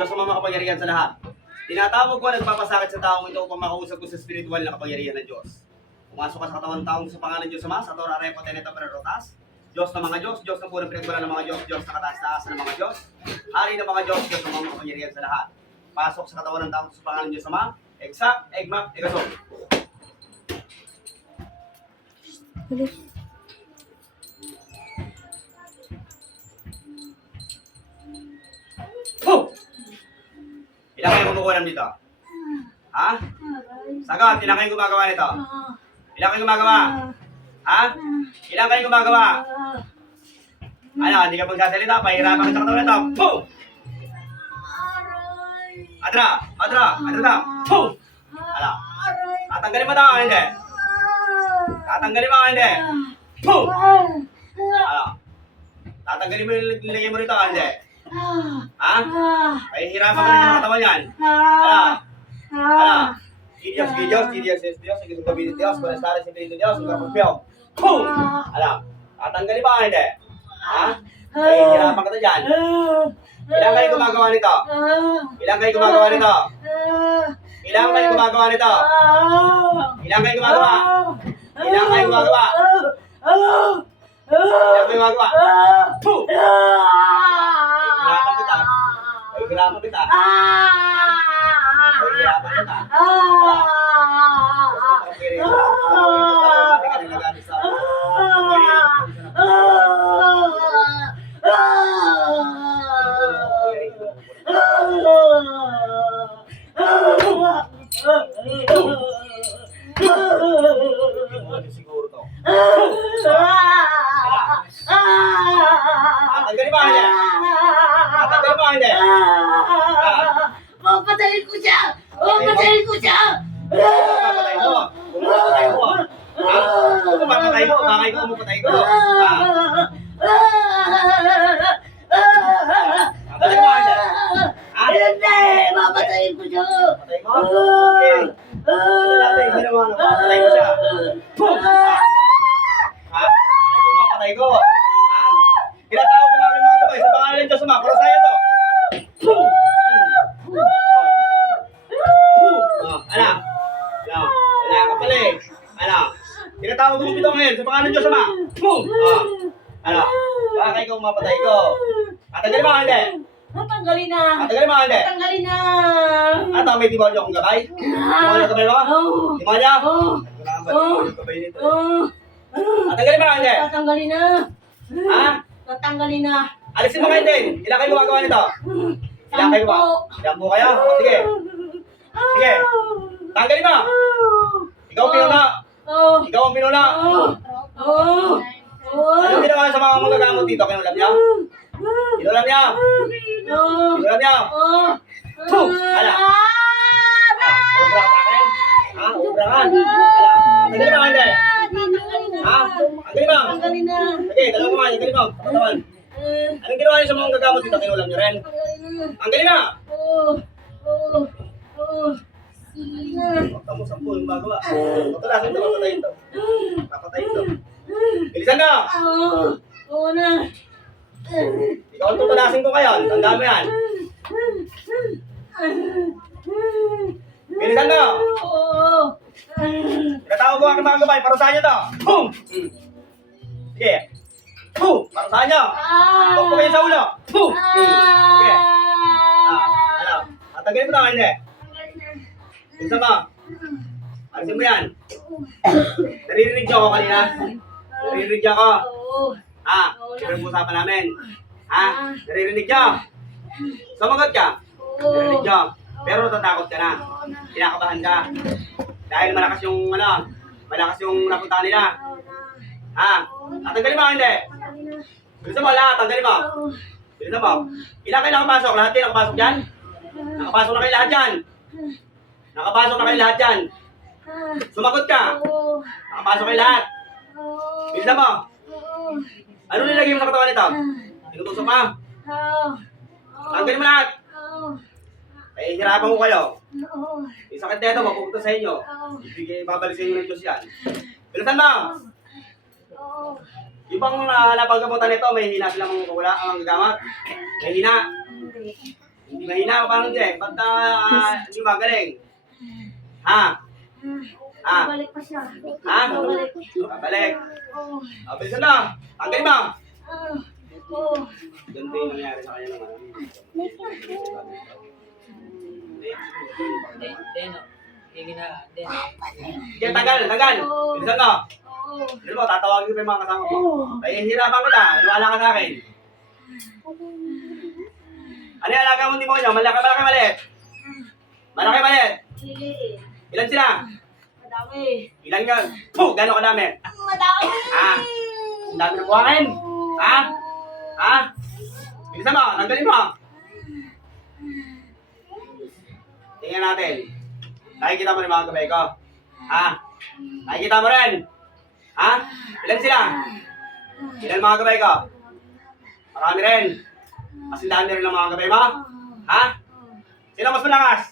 Diyos ang makapangyarihan sa lahat. Tinatawag ko ang nagpapasakit sa taong ito upang makausap ko sa spiritual na kapangyarihan ng Diyos. Pumasok ka sa katawan ng taong sa pangalan ng Diyos Ama, sa Torah, Repo, Teneta, Pererotas. Diyos ng mga Diyos, Diyos ng punong pinagbalan ng mga Diyos, Diyos na kataas-taasan ng mga Diyos, Hari ng mga Diyos, Diyos ng mga makapangyarihan sa lahat. Pasok sa katawan ng taong sa pangalan ng Diyos Ama, Eksak, Egmak, Egasok. Ilang kayo kumukulam dito? Ha? Sagot, ilang kayo gumagawa nito? Ilang kayo gumagawa? Ha? Ilang kayo gumagawa? Ano, hindi ka magsasalita, pahirapan ka sa katawan nito. Boom! Adra! Adra! Adra na! Boom! Ano? Tatanggalin mo na, hindi? Tatanggalin mo, hindi? Boom! Ano? Tatanggalin mo yung nilagay mo rito, hindi? Ha? Pahihirapan ka rin sa katawan yan. Ano? Ano? Diyos, Diyos, Diyos, Diyos, Diyos, Diyos, Diyos, Buenas tardes, Diyos, Diyos, Diyos, boom! Ano? Tatanggalin mo, hindi? Ha? Pahihirapan ka na dyan. Ilang kayo gumagawa nito? Ilang kayo gumagawa nito? Ilang kayo gumagawa nito? Ilang kayo gumagawa? Ilang kayo gumagawa? Ilang kayo gumagawa? Boom! Hirapan kita. Hirapan kita. Hirapan kita. Siguro to. Tanggalin ba hindi? Tanggalin ba hindi? Papatayin ko siya! Papatayin ko siya! Papatay mo. Papatay mo. Kung papatay mo, bakay ko mapatay ko. Papatay mo hindi? Hindi! Papatayin ko siya! Papatay mo? Okay. Papatay mo siya. Boom! Ha? Bakay ko mapatay ko. Ha? Tinatawag ko nga mga gabay sa pangalan ng Diyos Ama. Para sa'yo to. Boom! Ano? Ano? Wala ka pala eh. Ano? Tinatawag ko ito ngayon sa pangalan ng Diyos Ama. Boom! Ano? Bakay ko mapatay ko. Tatanggalin mo hindi? Natanggalin na! Tatanggalin mo hindi? Natanggalin na! Ano? May demonyo akong gabay? Demonyo gabay mo? Demonyo? Wala ba demonyo gabay nito? Tatanggalin mo hindi? Tatanggalin na! Ha? Tatanggalin na! Alisin mo kayo din. Ilan kayo gumagawa nito? Ilan kayo ba? Ilan po kayo? O, sige. Sige. Tanggalin mo. Ikaw ang pinuna. Ikaw ang pinuna. Anong ginawa sa mga magagamot dito? Kinulam niya? Kinulam niya? Kinulam niya? Boom! Ala. Ubra sa akin? Ha? Ubra ka? Ala. Tanggalin mo hindi? Ha? Tanggalin mo. Tatanggalin na! Sige, dalawang kamay. Tanggalin mo. Katawan. Anong ginawa niyo sa mga gagamot dito? Kinulam niyo rin? Tanggalin mo. Tamo 10 yung magawa. Tutulasin ito, papatayin ito. Papatayin ito. Bilisan na! Oo na! Ikaw ang tutulasin ko kayo. Tandaan mo yan. Bilisan na! Oo! Tinatawag ko ang mga gabay. Parusahan niyo ito. Boom! Sige. Boom! Parusahan niyo. Huwag po kayo sa ulo. Boom! Sige. Ano? Tatanggalin mo na hindi. Bilisan mo. Alisin mo yan. Naririnig niyo ako kanina. Naririnig niyo ako. Ha? Ito yung usapan namin. Ha? Naririnig niyo. Sumagot ka. Naririnig niyo. Pero natatakot ka na. Kinakabahan ka. Dahil malakas yung napuntahan nila. Ha? Tatanggalin mo hindi. Bilisan mo lahat. Tanggalin mo. Bilisan mo. Ilan kayo nakapasok? Lahat kayo nakapasok dyan? Nakapasok na kayo lahat dyan. Nakapasok na kayo lahat dyan. Sumagot ka. Nakapasok kayo lahat. Bilisan mo. Ano nilagay mo sa katawan nito? Tinutusok ka? Tanggalin mo lahat. Eh, hirapan ko kayo. Yung sakit nito, mapupunta sa inyo. Babalik sa inyo ng Diyos yan. Bilisan mo. Yung bang napagkabutan nito, may hina silang mga gagamot. May hina. Hindi mahina ka paano din. Ba't hindi magaling? Ha? Ha? Babalik pa siya. Ha? Babalik. Babalik. Oh. Bilisan na. Tanggalin mo. Oh. Ganito yung nangyari sa kanya naman. Sige, tanggal. Bilisan mo. Bilisan mo, tatawagin ko pa yung mga kasama mo. Ay, hirapan ko na. Iwala ka sa akin. Ano yung alaga mong demonyo? Malaki, maliit. Malaki, maliit. Lili. Ilan sila? Madami. Ilan yun? Puh! Gano'n kadami? Madami. Ha? Ang dami ng buhangin? Ha? Ha? Bilisan mo, tanggalin mo. Tingnan natin. Nakikita mo rin mga gabay ko. Ha? Nakikita mo rin? Ha? Ilan sila? Ilan mga gabay ko? Marami rin. Mas ang dami rin ng mga gabay mo? Ha? Sino mas malakas?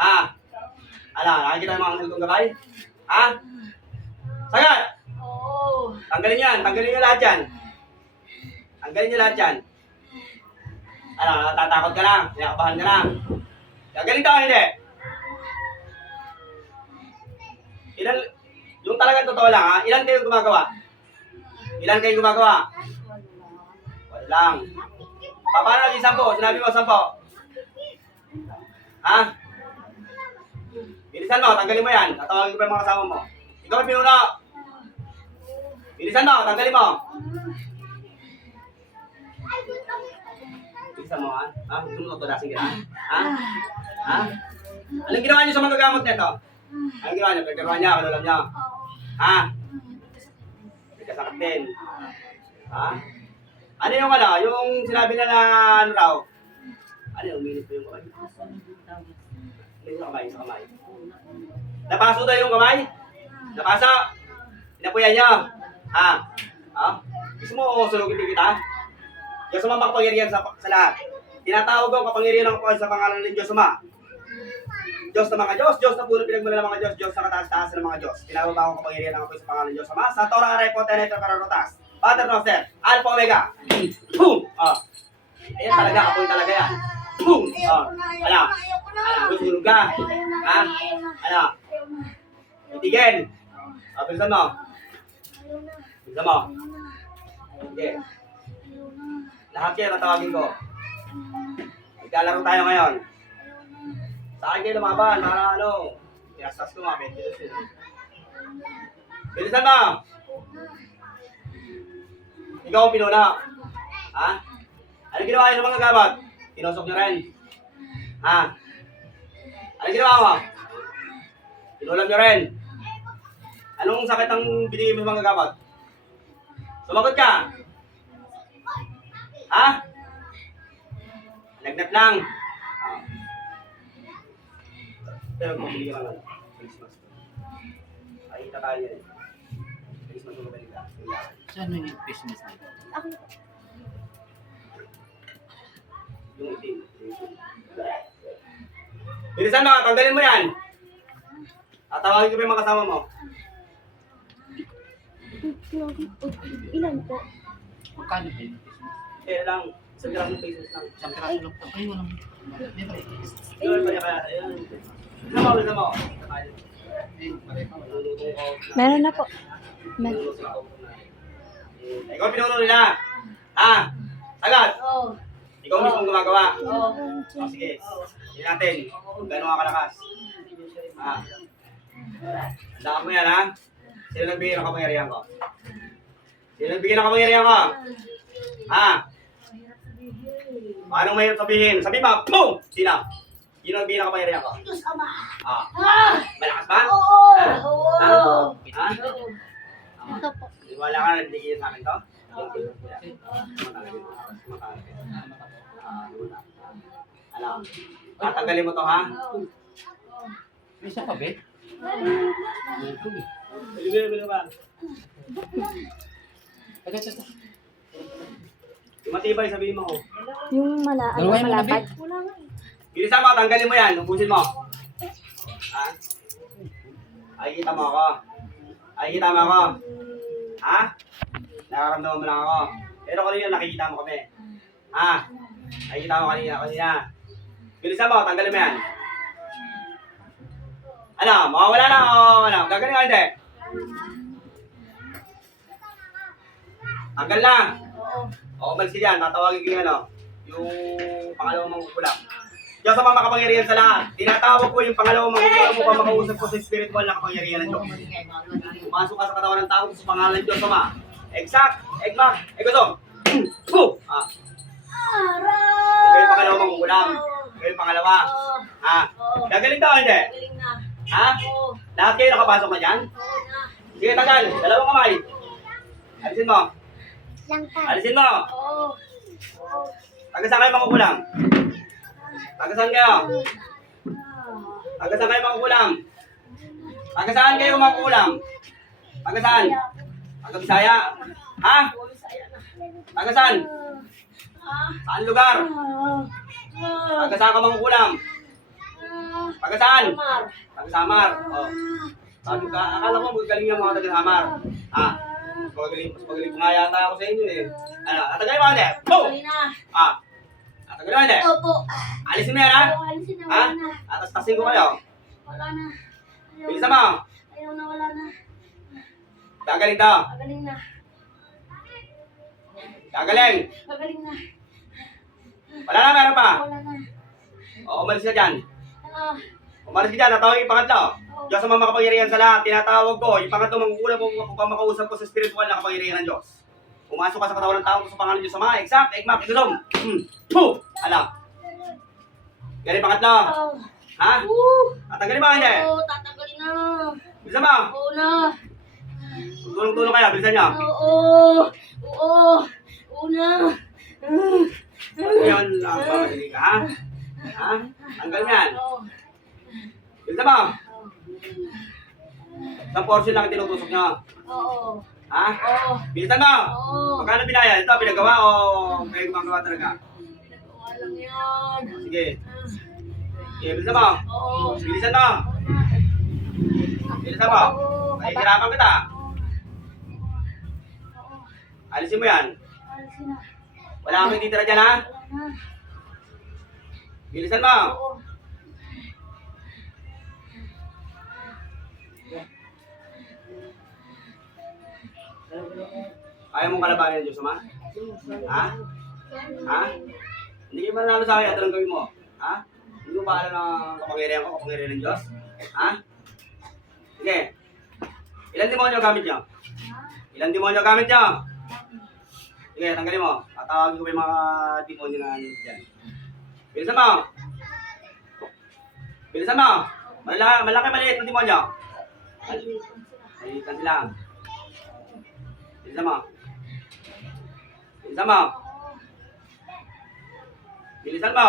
Ha? Ano, nakikita yung mga anghel kong gabay? Ha? Sagat! Oo. Tanggalin yan, tanggalin nyo lahat yan. Tanggalin nyo lahat yan. Ano, natatakot ka na, kinakabahan ka na. Gagaling ka o hindi? Ilan, yung talagang totoo lang ha, ilan kayo gumagawa? Ilan kayo gumagawa? Wala lang. Paano naging 10? Sinabi mo 10. Ha? Bilisan mo, tanggalin mo yan. Tatawagin ko pa yung mga kasama mo. Ikaw ang pinuno. Bilisan mo, tanggalin mo. Bilisan mo, ha? Ha? Gusto mo tutulasin kita? Ha? Ha? Anong ginawa niyo sa mga gamot nito? Anong ginawa niyo? Pagkaroon niya, kanulam niya. Ha? Nagkasakit din. Ha? Ano yung yung sinabi na ano raw? Ano yung uminit po yung kamay? Sa kamay. Napaso daw yung kamay? Napaso? Inapuyan niyo? Ha? Ha? Gusto mo sulugin din kita? Diyos Ama makapangyarihan sa lahat. Tinatawag ang kapangyarihan ng Panginoon sa pangalan ng Diyos Ama. Diyos na mga Diyos, Diyos na puro pinagmula ng mga Diyos, Diyos na kataas-taas ng mga Diyos. Tinawag ang kapangyarihan ng Panginoon sa pangalan ng Diyos Ama. Sa Torah, Arepo, Teneto, Kararotas. Pater Noster, Alpha Omega. Boom! Ayan talaga, apoy talaga yan. Boom! Ano? Gusto ka? Ha? Ano? Itigin. Bilisan mo. Bilisan mo. Okay. Lahat kayo natawagin ko. Maglalaro tayo ngayon. Sa akin kayo lumaban para pinastas ko mga 22 yun. Bilisan mo! Ikaw ang pinuna. Ha? Ano ginawa niyo sa mga gamot? Tinusok niyo rin. Ha? Ano ginawa mo? Tinulam niyo rin. Anong sakit ang binigay mo sa mga gamot? Sumagot ka. Ha? Lagnat lang. Pero kung hindi ka lang, Christmas. Ay, tayo yan. Christmas mo ba nila? Saan yung Christmas na? Yung itim. Bilisan mo, tanggalin mo yan. Tatawagin ko pa yung mga kasama mo. Ilan po? Magkano ba yung Christmas? Lang, isang gramo pesos lang. Isang piraso lang po. Ay, walang... May pare. Yun, kaya, ayun. Bilisan mo. Ay, pare. Meron na po. Ikaw ang pinuno nila. Ha? Sagat. Oo. Ikaw mismo gumagawa. Oo. Sige. Hindi natin. Kung gano'n ka kalakas. Ha? Tandaan mo yan, ha? Sino nagbigay ng kapangyarihan ko? Sino nagbigay ng kapangyarihan ko? Ha? Paano mahirap sabihin? Sabi mo, boom! Sino? Sino nagbigay ng kapangyarihan ko? Diyos Ama. Ah. Ah! Malakas ba? Oo. Ha? Oo. Ha? Oo. Ito po. Wala ka na nabigyan sa akin to? Ano? Tatanggalin mo to, ha? May isa pa, be? Bili ba? Agad-agad. Yung matibay, sabihin mo. Yung Dalawahin mo na, malapad. Bilisan mo, tanggalin mo yan. Ubusin mo. Ha? Ay, kita mo ako. Ay, kita mo ako. Ha? Nakaramdaman mo lang ako. Pero kung yun, nakikita mo kami. Ha? Nakikita ko kanina. Bilisan mo, tanggalin mo yan. Ano, mawawala na o ano? Gagaling ka hindi? Tanggal na. Oo. O, umalis ka dyan. Tatawagin ko yung ano, yung pangalawang mangkukulam. Diyos sa mga makapangyarihan sa lahat. Tinatawag ko yung pangalawang mangkukulam upang makausap ko sa spiritual na kapangyarihan ng Diyos. Pumasok ka sa katawan ng tao sa pangalan ng Diyos Ama. Exact, egma, egosong. Ah. Ito yung pangalawang mangkukulam. Ito yung pangalawa. Ha? Gagaling daw hindi? Galing na. Ha? Oo. Lahat kayo nakapasok na dyan? Oo na. Sige, tagal. Dalawang kamay. Alisin mo. Lang ka. Alisin mo. Oo. Oo. Taga-saan kayo makukulam? Taga-saan kayo? Ah. Taga-saan kayo makukulam? Taga-saan kayo makukulam? Taga-saan? Taga-Bisaya? Ha? Oo, saya na. Taga-saan? Ah. Saan lugar? Ah. Taga-saan ka makukulam? Ah. Taga-saan? Samar. Taga-Samar. Oh. Sabi ka, akala ko magagaling yung mga taga-Samar. Ha? Mas magaling nga yata ako sa inyo eh. Ano, tatagalin mo hindi? Boom! Galing na. Ah. Tatagalin mo hindi? Opo. Alisin mo yan ha? Oo, alisin na. Ha? Wala na. Atas-tasin ko kayo. Wala na. Bilisan mo. Ayaw na, wala na. Gagaling to. Magaling na. Gagaling. Magaling na. Wala na, meron pa. Wala na. O, umalis ka dyan. Ah. Umalis ka dyan, natawag yung pangatlo. Diyos sa mga makapangyarihan sa lahat, tinatawag ko. Yung pangatlo, mangkukulam mo upang makausap ko sa spiritual na kapangyarihan ng Diyos. Pumasok ka sa katawan ng tao sa pangalan ng Diyos Ama. Exact, egmak, egosong. Puh! Ala. Galing pangatlo. Oh. Ha? Tatanggalin mo hindi? Oo, tatanggalin na. Bilisan mo. Oo na. Tulong-tulong kayo, bilisan nyo. Oo. Oo. Oo na. Ngayon, pamahili ka, ha? Ha? Tanggal mo yan. Oo. Bilisan mo. Isang portion lang tinutusok nyo. Oo. Ha? Oo. Bilisan mo. Oo. Magkano binaya? Ito, pinagawa o kayo gumagawa talaga? Pinagawa lang yan. Sige. Sige, bilisan mo. Oo. Bilisan mo. Bilisan mo. Ay, hirapan kita. Oo. Alisin mo yan. Alisin na. Wala kang titira dyan, ha? Wala na. Bilisan mo. Oo. Ayaw mong kalabanin ng Diyos, Ama? Ha? Ha? Hindi ka mananalo sa akin. Ito lang gawin mo. Ha? Hindi mo ba alam na kapangyarihan ko, kapangyarihan ng Diyos? Ha? Sige. Ilan demonyo gamit niyo? Ilan demonyo gamit niyo? Sige, tanggalin mo. Tatawagin ko pa yung mga demonyo na dyan. Bilisan mo. Bilisan mo. Malaki maliit ng demonyo. Maliitan sila. Bilisan mo. Bilisan mo. Bilisan mo.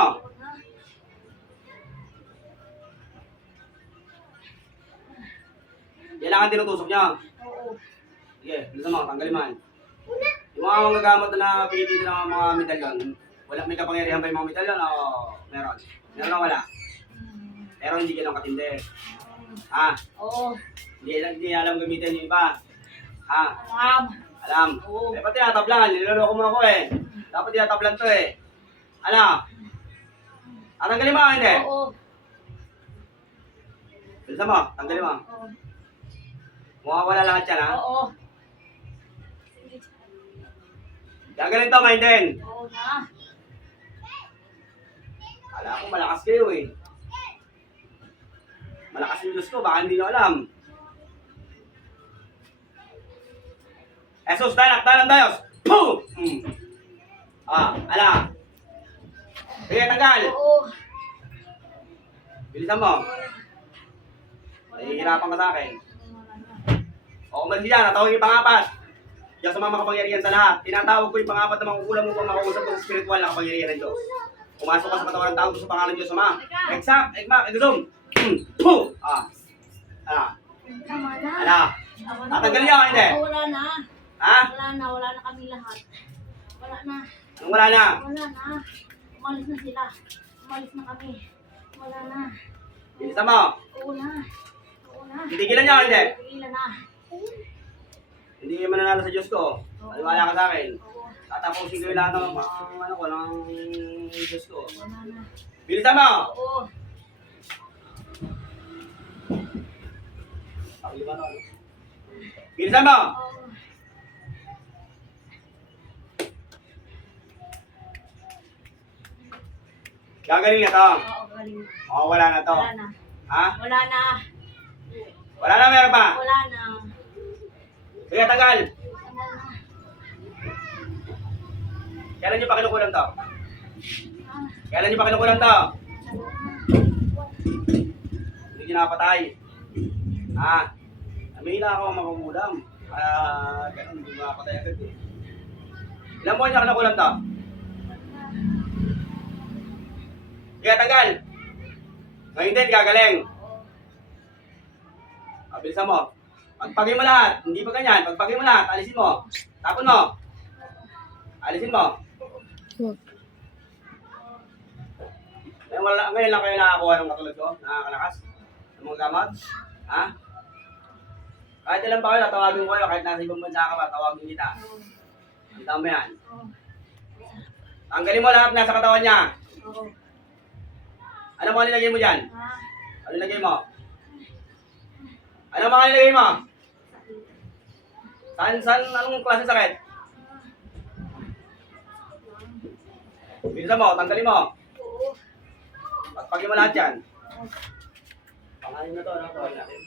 Kailangan tinutusok niya. Oo. Sige, bilisan mo. Tanggalin mo. Yung mga magagamot na pinipili ng mga medalyon, wala may kapangyarihan ba yung mga medalyon o meron? Meron o wala? Pero hindi ganun katindi. Ha? Oo. Hindi alam gamitin yung iba. Ha? Alam. Alam. Oo. Eh, pati natablan. Niloloko mo ako eh. Dapat tinatablan to eh. Ano? Tanggalin mo, hindi? Oo. Bilisan mo, tanggalin mo. Oo. Mawawala lahat yan, ha? Oo. Gagaling to, mindin. Oo na. Kala ko malakas kayo eh. Malakas yung Diyos ko, baka hindi nyo alam. Jesus, tanak, talang Diyos. Puh! Ala. Sige, tanggal. Oo. Bilisan mo. Nahihirapan ka sa akin. O, umalis dyan, natawag yung pangapat. Diyos sa mga makapangyarihan sa lahat. Tinatawag ko yung pangapat na mangkukulam mo pang makausap ng spiritual na kapangyarihan ng Diyos. Pumasok ka sa katawan ng tao sa pangalan ng Diyos, Ama. Exact, egmak, egosong. Puh! Tama na. Ala. Tatanggal niyo, hindi? Wala na. Ha? Wala na. Wala na kami lahat. Wala na. Anong wala na? Wala na. Umalis na sila. Umalis na kami. Wala na. Bilisan mo. Oo na. Oo na. Titigilan niyo, hindi? Tigilan na. Hindi kayo mananalo sa Diyos ko. Maniwala ka sa akin. Oo. Tatapusin ko yung lahat ng ano ko, ng Diyos ko. Wala na. Bilisan mo! Oo. Bilisan mo! Oo. Gagaling na to. Oo, galing na. O, wala na to. Wala na. Ha? Wala na. Wala na, meron pa. Wala na. Sige, tagal. Wala na. Kailan nyo pa kinukulang to? Ah, Kailan nyo pa kinukulang to? Hindi nyo napatay. Ha? Namihila ako makukulam. Ganun, hindi makapatay agad eh. Ilang buwan nyo kinukulang to? Sige, tagal. Ngayon din, gagaling. Bilisan mo. Pagpagin mo lahat. Hindi pa ganyan. Pagpagin mo lahat. Alisin mo. Tapon mo. Alisin mo. Huwag. Ngayon lang kayo nakakuha ng katulad ko. Nakakalakas. Ng mga gamot. Ha? Kahit ilan pa kayo, tawagin ko kayo. Kahit nasa ibang bansa ka pa, tawagin kita. Ang tama yan. oo. Tanggalin mo lahat nasa katawan niya. Oo. Ano mga nilagay mo dyan? Ah, Ano nilagay mo? Ano mga nilagay mo? Anong klase sakit? Bilisan mo, tanggalin mo. oo. Pagpagin mo lahat yan. Pangalim na to, ano tawagin natin?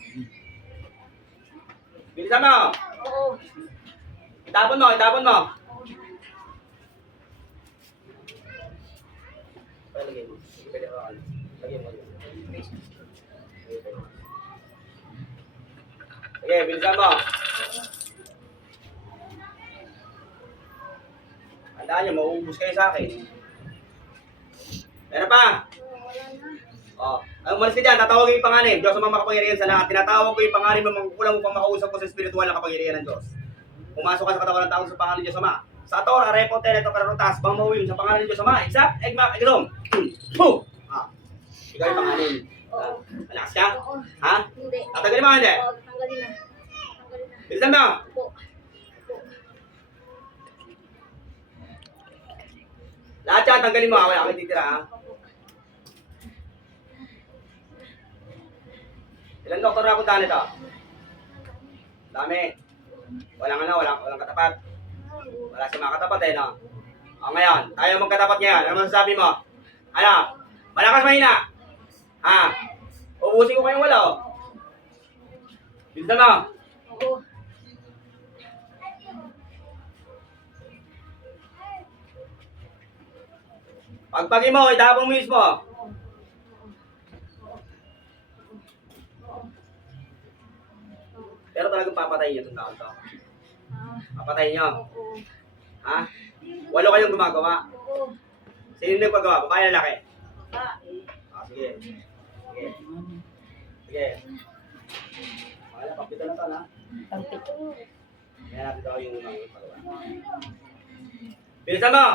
Bilisan mo! Oo. Itapon mo, itapon mo! Lagay mo. Lagay mo. Okay, bilisan mo. Tandaan niyo, mauubos kayo sa akin. Meron pa? Wala na. Oh, ang umalis ka dyan, tatawagin yung panganib. Diyos ang mga makapangyarihan sa lahat. Tinatawag ko yung panganib ng magkukulang upang makausap ko sa spiritual na kapangyarihan ng Diyos. Pumasok ka sa katawan ng tao sa pangalan ng Diyos Ama. Sa Torah, Repo, Teleto, Kararutas, Bangmawim, sa pangalan ng Diyos Ama. Exact, Egmak, Egdom. Puh! Ah, ikaw yung panganib. Malakas ka? Oo. Ha? Hindi. Tatagalin mo, hindi? Oo, tanggalin na. Tanggalin na. Bilisan mo! Po. Lahat yan, tanggalin mo. Wala kami titira, ha? Ilan doktor na punta nito? Dami. Walang katapat. Wala si mga katapat eh, no? O ngayon, tayo magkatapat ngayon. Ano masasabi mo? Ano? Malakas mahina? Ha? Ubusin ko kayong wala, oh. Bilisan mo. Oo. Pagpagin mo, itapon mo mismo. Pero talagang papatayin niyo itong taon to. Ah, Papatayin niyo. oo. Ha? 8 kayong gumagawa. Oo. Sino yung paggawa? Babae lalaki? Ah, Ah, sige. Sige. Sige. Wala, papitan na to, na. Kaya natin daw yung paggawa. Bilisan mo!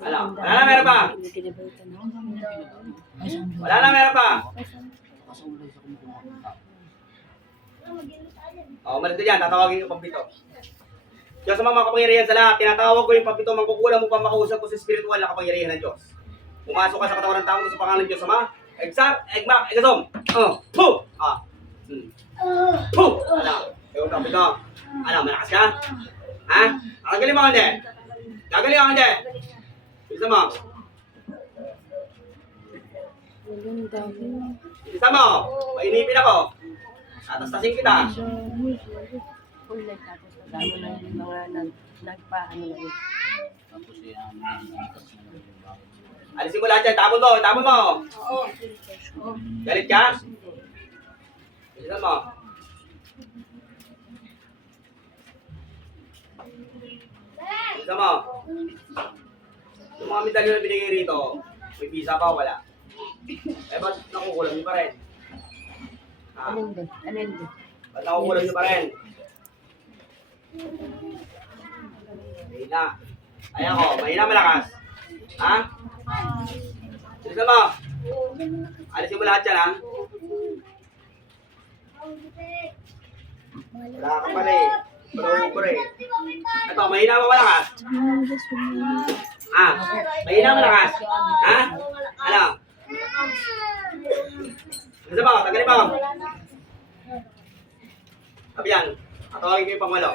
Wala na, meron pa! Wala na, meron pa! O, umalis ka dyan, tatawagin yung pampito. Diyos sa mga kapangyarihan sa lahat, tinatawag ko yung pampito, mangkukulang mo pa makausap ko sa spiritual na kapangyarihan ng Diyos. Pumasok ka sa katawan ng tao sa pangalan ng Diyos, Ama. Exact, Egmak, Egasom. Puh! Puh! Ano? Ewan ka, pampito. Ano, malakas ka? Ha? Gagaling mo, hindi? Gagaling mo, hindi? Bilisan mo. Bilisan mo. Painipin ako. Tatastasin kita. Dami na yung mga nagpaano na yun. Tapos yan, nilitas na lang yung bakit. Alisin mo lahat yan. Tapon mo. Tapon mo. oo. Oo. Galit ka? Bilisan mo. Bilisan mo. Yung mga medalyo na binigay rito, may visa pa o wala? Eh, ba't nakukulang nyo pa rin? Ha? Alin din? Alin din? Ba't nakukulang nyo pa rin? Mahina. Ay ako, mahina malakas. Ha? Bilisan mo. Alisin mo lahat yan, ha? Wala ka pala eh. Malawag ko rin. Ito, mahina mo malakas. Ah, mahina mo malakas. Ha? Ano? Isa ba? Tagalin mo. Sabi yan. Tatawagin ko yung pangwalo.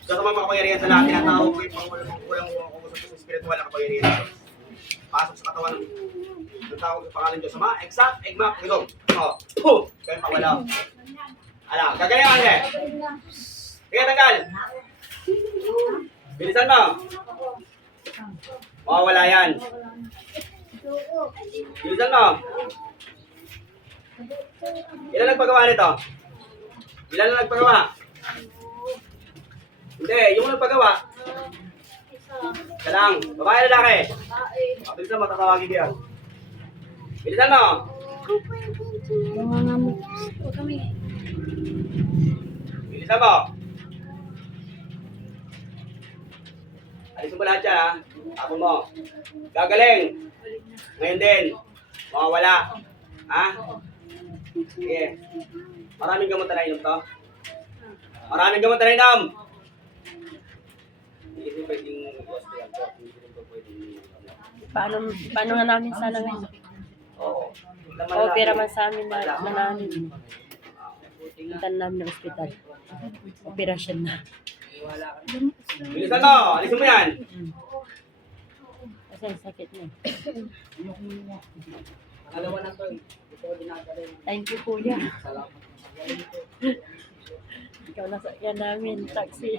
Diyos ang mga makapangyarihan sa lahat. Tinatawag ko yung pangwalo. Kulang kumusap sa spiritual na kapangyarihan. Pasok sa katawan ng tawag sa pangalan Diyos Ama. Exact, egmak, ito. O, kayo yung pangwalo. Ano? Gagaling ka, Ande. Sige, tagal. Bilisan mo. Mawawala yan. Bilisan mo. Ilan nagpagawa nito? Ilan na nagpagawa? Hindi, yung nagpagawa. Isa lang. Babae lalaki. Bilisan mo, tatawagin ko yan. Bilisan mo. Bilisan mo. Alisin mo lahat yan, ha? Tapon mo. Gagaling. Ngayon din. Mawawala. Ha? Sige. Maraming gamot na nainom to. Maraming gamot na nainom. Hindi kasi pwedeng Paano nga namin sana ngayon? Oo. Opera man sa amin na mananin. Puntan namin ng ospital. Operasyon na. Bilisan mo. Alisin mo yan. Kasi ang sakit na. Alawa na to eh. Ito dinadala. Thank you, kuya. Salamat. Ikaw nasakyan namin, taxi.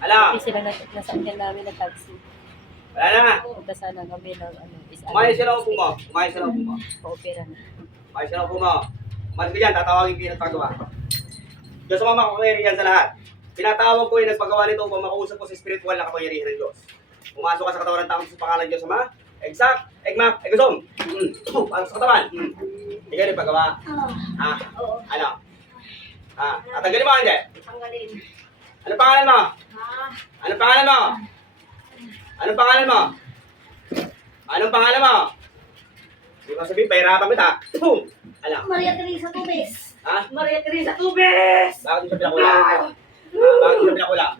Ala. Hindi sila nasakyan namin ng taxi. Wala na nga. Punta sana kami ng Umayos sila upo mo. Umayos sila upo mo. Pa-opera na. Umayos sila upo mo. Umayos ka dyan. Tatawagin ko yung nagpagawa. Diyos ang makapangyarihan sa lahat. Tinatawag ko yung nagpagawa nito upang makausap ko sa spiritual na kapangyarihan ng Diyos. Pumasok ka sa katawan ng tao sa pangalan ng Diyos Ama. Exact, egmak, egosum. Pasok sa katawan. Ikaw yung paggawa. Ha? Ano? Ha? Tatanggalin mo, hindi? Tanggalin. Ano pangalan mo? Ha? Ano pangalan mo? Anong pangalan mo? Anong pangalan mo? Hindi ko sabihin, pahirapan kita. Ano? Maria Teresa Tubes. Ha? Maria Teresa Tubes! Bakit mo siya pinakulang? Bakit mo siya pinakulang?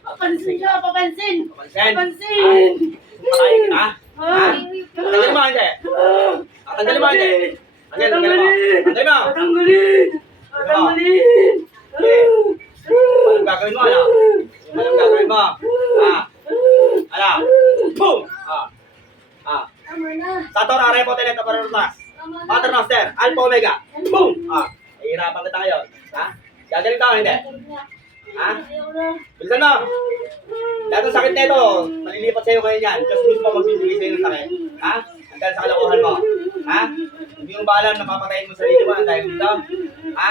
Papansin siya, papansin! Papansin? Papansin! Patayin kita? Ha? Tanggalin mo, hindi? Tanggalin mo, hindi? Tanggalin mo. Tanggalin mo. Tanggalin! Tanggalin! Okay. Anong gagawin mo, ano? Anong gagawin mo? Ha? Ano? Boom! Tama na! Sator, arepo, teneto, parutas. Tama na! Paternoster, Alpha Omega. Boom! Nahihirapan kita ngayon. Ha? Gagaling ka o hindi? Ha? Ayaw na! Bilisan mo! Lahat ng sakit nito, malilipat sa'yo ngayon yan. Diyos mismo magbibigay sa'yo ng sakit. Ha? Hanggang sa kalokohan mo. Ha? Hindi mo ba alam na papatayin mo sarili mo dahil dito? Ha?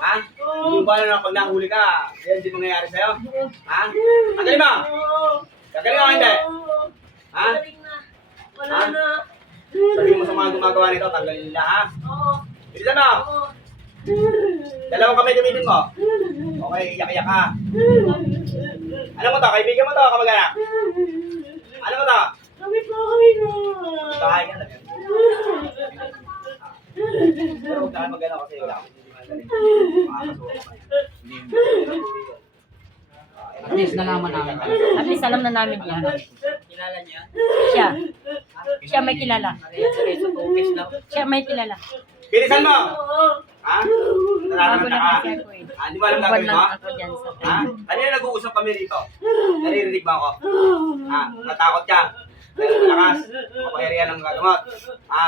Ha? Hindi mo ba alam na pag nahuli ka, yan din mangyayari sa'yo? Ha? Tanggalin mo! Gagaling ka o hindi? Ha? Galing na! Wala Ha? na! Sabihin mo sa mga gumagawa nito, tanggalin nila ha? Oo! Bilisan mo! Oo! Dalawang kamay gamitin mo. Okay, iyak-iyak ka. Ano mo to? Kaibigan mo to, kamag-anak? Ano mo to? Kami bahay na! Bahay ka lang yan. Pero huwag tayo mag-anak kasi wala akong hindi magaling. Makakasuha ka. At least nalaman namin. At least alam na namin yan. Kilala niya? Siya. Siya may kilala. Maria Teresa Tubes daw. Siya may kilala. Bilisan mo! Oo! Ha? Bago Nararamdaman na ka? kasi ako eh. Hindi mo alam Buwan gagawin mo? lang ako dyan sa Ha? Kanina nag-uusap kami rito. Naririnig mo ako? Ha? Natakot ka? Dahil malakas. Mapangyarihan ng gagamot. Ha?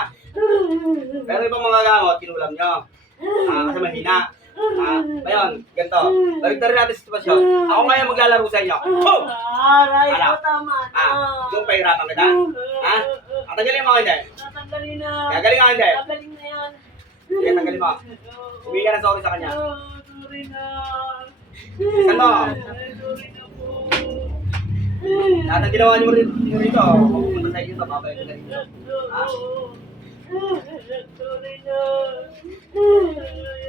Pero ibang mga gamot, kinulam nyo. Kasi mahina. Ngayon, ganito. Baliktarin natin sa sitwasyon. Ako ngayon maglalaro sa inyo. Boom! Aray Ano? ko, tama na! Yung pahirapan kita? Ha? Tatanggalin mo ako hindi? Tatanggalin na! Gagaling ako hindi? Gagaling na yan! Sige, tanggalin mo. Humingi ka ng sorry sa kanya. Sorry na! Bilisan mo. Sorry na po! Lahat ng ginawa niyo rito, pupunta sa inyo ito, babalik ko na rito. Ha? Sorry na!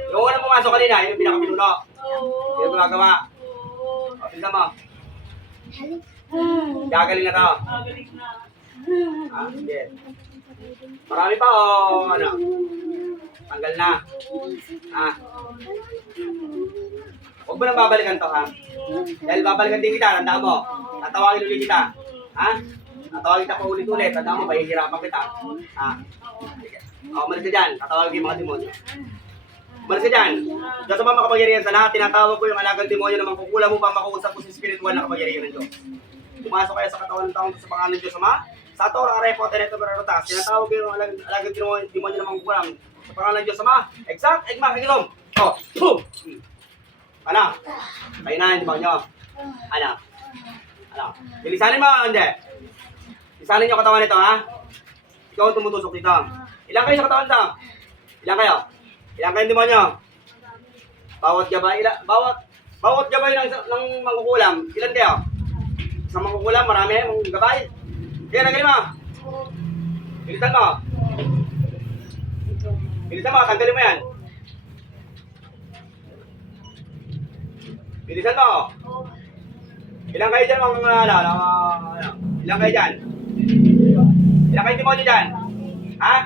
Yung unang pumasok kanina, yun yung pinakapinuno. Oo! Yung gumagawa. O, bilisan mo. Gagaling na to. Gagaling na! Ha? Sige. Marami pa o ano? Tanggal na. Ha? Huwag mo nang babalikan to, ha? Dahil babalikan din kita, tandaan mo. Tatawagin ulit kita. Ha? Tatawagin kita pa ulit-ulit. Tandaan mo, mahihirapan kita. Ha? Umalis ka dyan. Tatawagin yung mga demonyo. Umalis ka dyan. Diyos sa mga makapangyarihan sa lahat, tinatawag ko yung alagang demonyo na mangkukulam mo pa makausap ko sa spiritual na kapangyarihan ng Diyos. Pumasok kayo sa katawan ng taong sa pangalan ng Diyos, Ama. Sa Torah, Arepo, Teneto, Berarotas, tinatawag ko yung alagang demonyo na mangkukulam sa pangalan ng Diyos, Ama. Exact, Egma, Kikilom. Oh, boom! Ano? Kayo na, demonyo. Ano? Ano? Bilisanin mo, hindi. Bilisanin yung katawan nito, ha? Ikaw ang tumutusok dito. Ilan kayo sa katawan nito? Ilan kayo? Ilan kayong demonyo? Bawat gabay, bawat gabay ng mangkukulam, ilan kayo? Sa mangkukulam, marami mong gabay. Kaya nagaling mo. Bilisan mo. Bilisan mo, tanggalin mo yan. Bilisan mo. Ilan kayo dyan mga ilan kayo dyan? Ilan kayo demonyo dyan? Ha?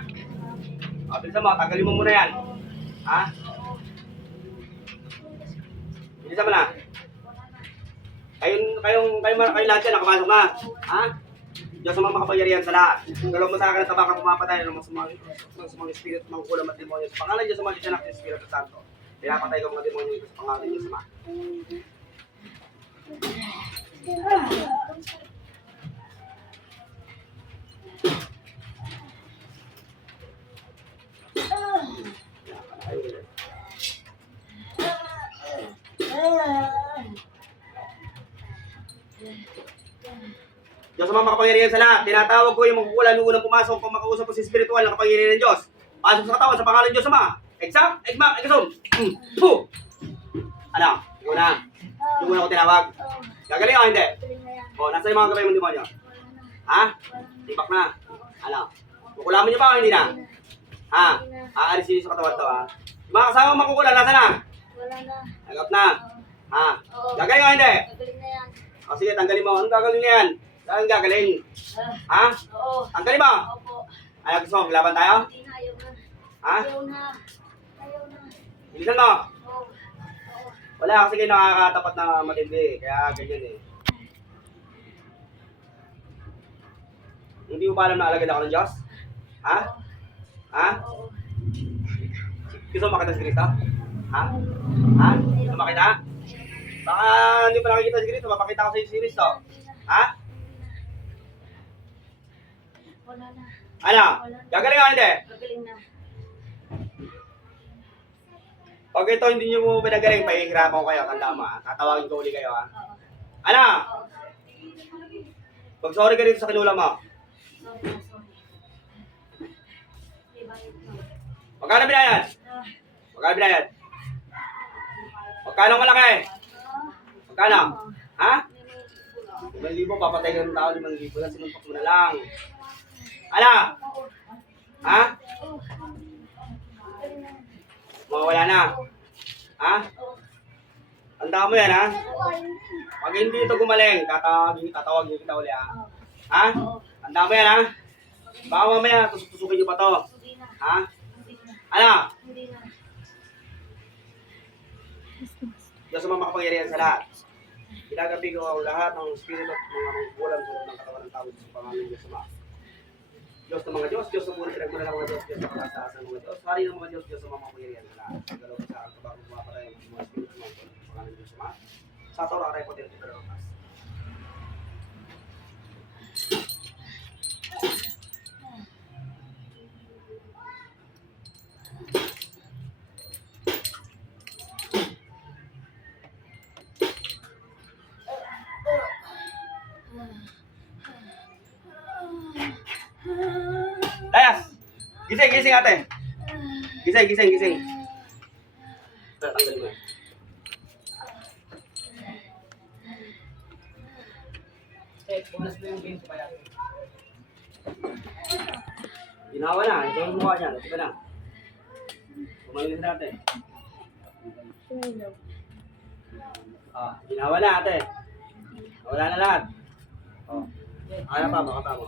Bilisan mo, tanggalin mo muna yan. Ha? Bilisan mo na. Kayong lahat yan, nakapasok na. Ha? Diyos sa mga makapangyarihan sa lahat. Galaw mo sa akin at tabakang pumapatay ng mga spirit, mga kulam at demonyo. Sa pangalan Diyos sa mga Diyos na ng Espiritu Santo. Pinapatay ko mga demonyo ito sa pangalan Diyos sa mga. Diyos sa mga makapangyarihan sa lahat, tinatawag ko yung magkukulan nung unang pumasok kung makausap ko si spiritual na kapangyarihan ng Diyos. Pasok sa katawan sa pangalan ng Diyos Ama. Exact, Egma, Egasum. Ano? Yung una. Yung una ko tinawag. Gagaling o hindi? O, nasa yung mga gabay mong demonyo? Ha? Tibak na. Ano? Kukulamin niyo ba o hindi na? Ha? Aalisin niyo sa katawan to, ha? Yung mga kasama makukulan, nasa na? Wala na. Agap na. Ha? Oo. Gagaling o hindi? Gagaling na yan. O sige, tanggalin mo. Anong gagaling na yan? Saan gagaling? Ha? Oo. Tanggalin mo. Opo. Ayaw gusto mo, laban tayo? Hindi na, ayaw na. Ha? Ayaw na. Ayaw na. Bilisan mo. Oo. Wala kasi kayo nakakatapat na matindi. Kaya ganyan eh. Hindi mo pa alam na alagad ako ng Diyos? Ha? Ha? Oo. Gusto mo makita si Cristo? Ha? Ha? Gusto mo makita? Baka hindi pa nakikita si Cristo, mapakita ko sa iyo si Cristo. Ha? Wala na. Ano? Gagaling ka hindi? Gagaling na. Pag ito hindi nyo mo pinagaling, pahihirapan ko kayo. Tanda mo ha. Tatawagin ko uli kayo ha. Oo. Ano? Pag sorry ka dito sa kinula mo. Sorry na, sorry. Di ba ito? Magkano binayad? Magkano binayad? Magkano malaki? Magkano? Ha? 5,000, papatay ka ng tao, 5,000 lang, sinumpak mo na lang. Ano? Ha? Mawala na. Ha? Tanda mo yan, ha? Pag hindi ito gumaling, tatawagin kita uli, ha? Ha? Tanda mo yan, ha? Baka mamaya, tusuk-tusukin nyo pa to. Hindi na. Ha? Hindi na. Ano? Hindi na. Diyos sa mga makapangyarihan sa lahat. Ginagabi ko ang lahat ng spirito at mga mangkukulam sa loob ng katawan ng tao sa pangalan ng Diyos Ama. Diyos ng mga Diyos, Diyos ng mga pinagmula ng mga Diyos, Diyos ng pagkataas ng mga Diyos, hari ng mga Diyos, Diyos sa mga makapangyarihan sa lahat. Sa galaw sa akin, kabakong pumapatay ang mga spirito ng pangalan ng Diyos Ama. Sa Torah, Arepo, Teneto, Berarotas. Layas! Gising, gising ate! Gising, gising, gising. Tanggalin mo. Bonus mo yung game sa bayan. Ginawa na, ito yung mukha niya. Ito na. Kumain na ate. Ginawa na ate. Wala na lahat. Ano pa, baka pa mo.